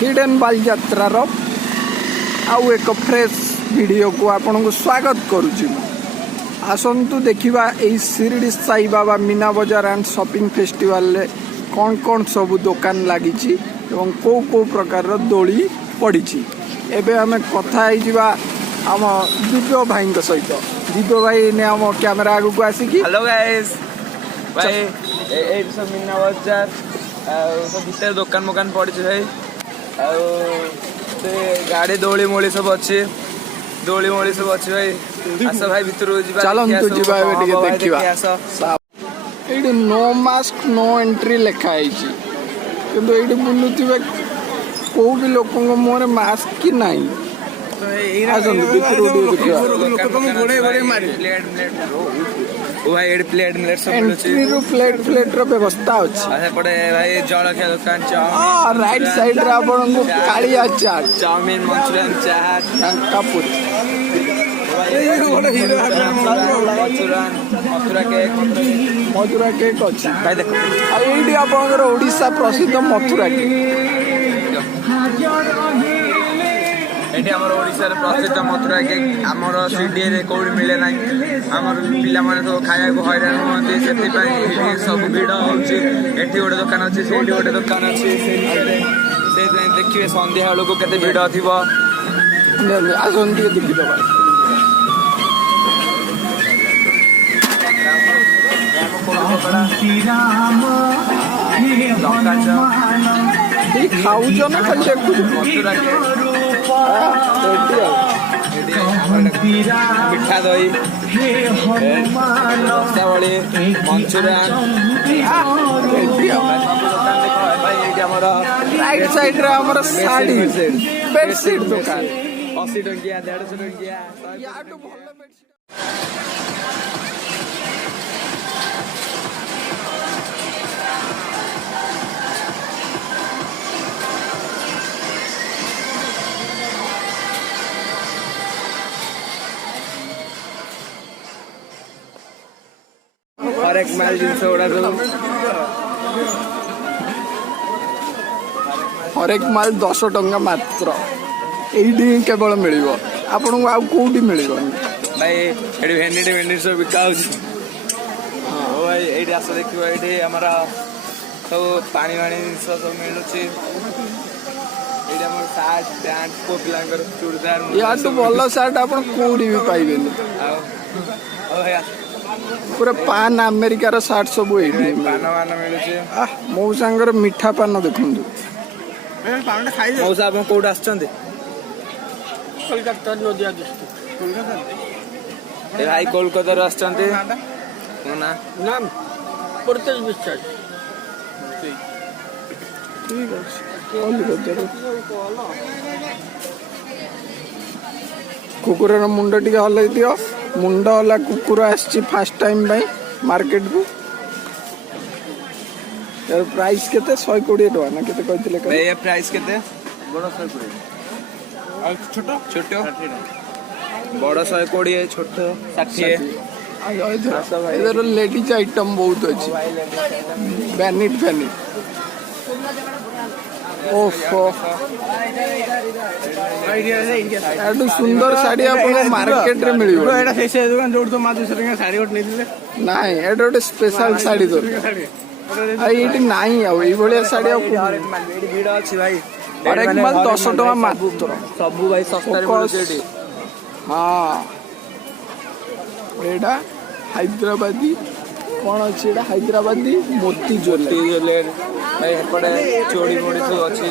Hidden बालଯାତ୍ରାର आउ एक fresh video को आपन को स्वागत करुछि। आसंतु देखिबा एई शिरडी साई बाबा मीना बाजार एंड शॉपिंग फेस्टिवल ले कौन कौन सब दुकान लागिछि एवं को प्रकार दोली पड़िछि। एबे हमें कथा है जिबा हम दिव्य भाई सहित। दिव्य भाई ने हम कैमरा आगु को आसिकी हेलो गाइस भाई ए सब मीना बाजार सब भीतर दुकान मुकान पड़ी भाई से गाड़ी दोली मोली सब अच्छे दोली मोली सब अच्छे भाई आस भाई भीतर चलंतु जिबा एबे टिके देखिबा। एडी नो मास्क नो एंट्री लिखा है किंतु एडी बुलुथिबे को भी लोकन मोरे मास्क की नहीं। आसंतु भीतर देखिबा लोक तुम गोड़े गोड़े मारी ओ भाई एडी प्लेट मिलेट सब एंट्री रो प्लेट रो व्यवस्था अछि। अच्छा पड़े भाई जलखिया दुकान चाउमीन राइट साइड रे आपन को कालिया चाट चाउमीन मंचूरियन चाट कापुत मथुरा केक अच्छी भाई देख ये आपंकर ओडिशा प्रसिद्ध मथुरा केक ये ओडिशा प्रसिद्ध मथुरा केक आमर सीडी रे कोडी मिले ना आमर पिला माने तो खाया को हैरान होते से सब भीड़ होची। एठी गोटे दुकान अच्छी सेठी गोटे दुकान अच्छी से देखिए संध्या बेलू केते भीड़ थिबो आसंती देखिदबा। खाऊच ना खाली देखुछ मथुरा मिठा दही रसावली मंचूरियन राइट साइड रे हमर साड़ी बेडशीट दुकान 80 टंकिया 150 टंकिया याटू भलो बेडशीट। हर एक माल जिनस गुड़ा सब हर एक माल 10 टंका मात्र एडी केवल मिलिबो आपन को आ कोडी मिलिबो भाई एडी भेंडी सब बिका हो ओ भाई एडी आस देखिबो एडी हमरा सब पानी वाणी सब मिलुची एडी हमर शर्ट पैंट को पिलांगर चूड़दार या तो भलो शर्ट आपन कोडी भी पाइबेनी ओ भाई पूरा पान अमेरिका रो शर्ट सब एडी पान मिलुची मो संगर मीठा पान देखंदु पान खाइ मौसा आपन कोड आछंती कोलकाता नदिया डिस्ट्रिक्ट कोलकाता ए भाई कोलकाता रो आछंती ना नाम परतेज विचार ठीक है कोलकाता कुकुर मुंड टी हल दियो मुंड हला कुकुर आसी फास्ट टाइम बाई मार्केट को यार प्राइस केते 120 टका ना केते कहतिले भाई ये प्राइस केते बड़ा 120 आ छोटो छोटो बड़ा 120 छोटो 60 इधर लेडीज आइटम बहुत अच्छी बैनिट ओफो एटू सुंदर साड़ी आपन मार्केट रे मिलिबो एटा से दुकान जोड़ तो मादु सरंगा साड़ी गोट नै दिले नाही एटा गोटे स्पेशल साड़ी दो एटी नाही आ एई भलिया साड़ी आ भीड़ अछि भाई हर एक माल 10 टका मात्र सब भाई सस्ता रे मिलुची एटी हां एटा हैदराबादी कौन अच्छी हैदराबादी मोती ज्वेलर भाई एपटे चोड़ी मोड़ी सब अच्छी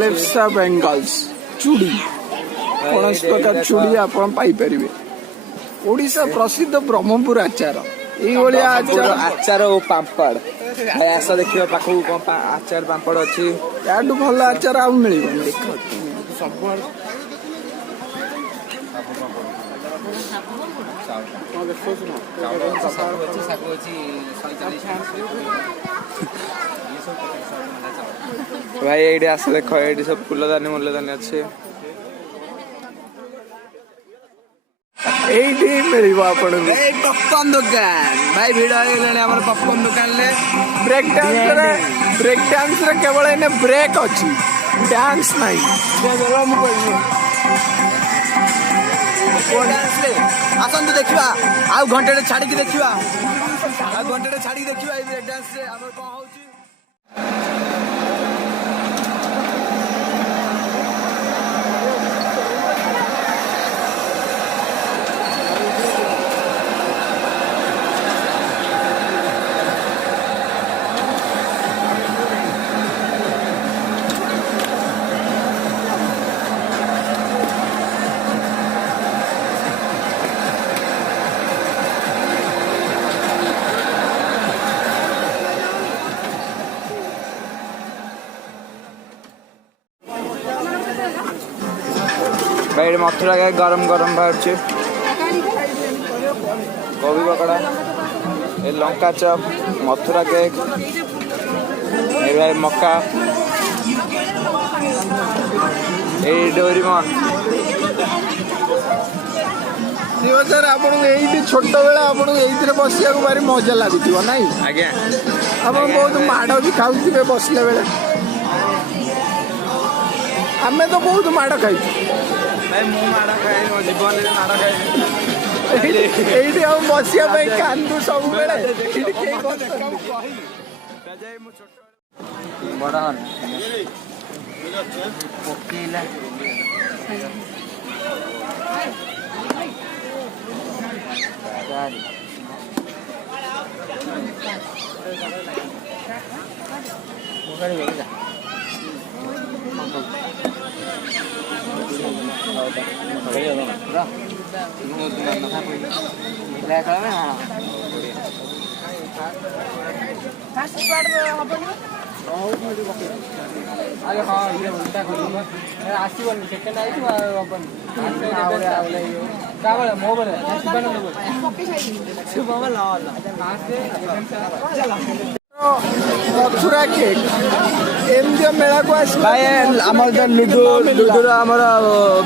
लेफ्सा बेंगल्स चूड़ी कौन प्रकार चूड़ी आप पाइपर ओडिशा प्रसिद्ध ब्रह्मपुर आचार ये आचार और पापड़ आस देखिए पाखक आचार पापड़ अच्छी याडू भल आचार आ मिल सब भाई ये आस देख ये सब फूलदानी मुलदानी अच्छे एठी मिलिबो आपण ए पॉपकॉर्न दुकान भाई भिड़ हो गेलानी हमर पॉपकॉर्न दुकान ले ब्रेक डांस रे ବ୍ରେକ୍ ଡ୍ୟାନ୍ସରେ କେବଳ ଏନେ ବ୍ରେକ୍ ଅଛି, ଡ୍ୟାନ୍ସ ନାହିଁ। ଆସନ୍ତୁ ଦେଖିବା, ଆଉ ଘଣ୍ଟାଟେ ଛାଡ଼ିକି ଦେଖିବା, ଆଉ ଘଣ୍ଟାଟେ ଛାଡ଼ିକି ଦେଖିବା ଏଇ ବ୍ରେକ୍ ଡ୍ୟାନ୍ସରେ ଆମର କ'ଣ ହଉଛି। भाई मथुरा के गरम गरम बाहर गोभी पकड़ा, ये लंका चप, मथुरा केक, भाई मक्का, ये डोरीमन। सर आपको ये छोट बेला आपको ये बसिया भारी मजा लगुव ना? आज्ञा आप बहुत माड़ भी खाऊे बसला बेले, आम तो बहुत माड़ खाई भाई मु माड़ खाए मो जीवन में माड़ खाए ये बसिया कांदू सब बेले बड़ा अरे हाँ ये उल्टा करूँगा आसी वाली सेकंड आई थी अपन क्या बोला मोबाइल सुबह में ला मथुरा केक एमती मेला को आस भाई आमर लुडो लुडो आमर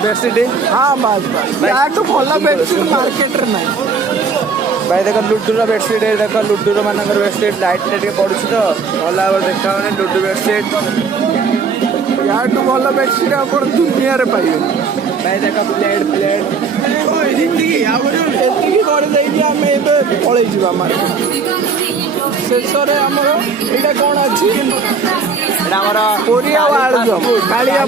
बेडसीट। हाँ बस बस यार भल बेडसीट मार्केट रे नहीं भाई देख लुडुर बेडसीट देख लुडुर मानकर बेडसीट लाइट टे पड़ुछ तो भल भाव देखा लुडु बेडसीट यार भल बेडसीट आप दुनिया रे पाइबे। भाई देख प्लेट प्लेट एतिकी कर देई आम पलि जा मार्केट शेष आमर यहाँ कौन अच्छी आमर कोरिया आलुदम कालिया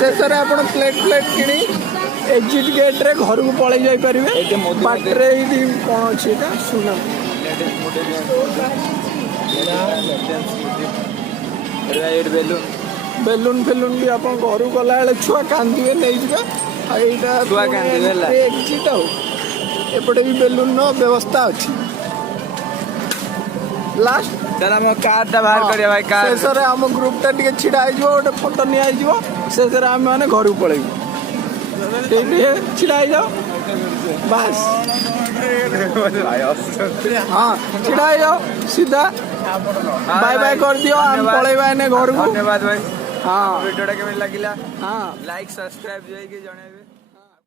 शेष आप प्लेट प्लेट किणी एग्जिट गेट रे घर को पलि जाई परिबे। बाटरे कौन अच्छी सुन बेलून फेलून भी आप घर गला छुआ कांदे नहीं जाए एग्जिट एपटे भी बेलून व्यवस्था अच्छी। लास्ट चल हम कार बाहर करिया भाई कार शेष आम ग्रुप टा टे छिड़ा गोटे फोटो नि शेष आम मैंने घर को पलैबू छिड़ा जाओ बस हाँ छिड़ा जाओ सीधा बाय बाय कर दियो हम पलैबा घर को। धन्यवाद भाई। हाँ वीडियो केमिति लागिला हाँ लाइक सब्सक्राइब जाई के जणेबे।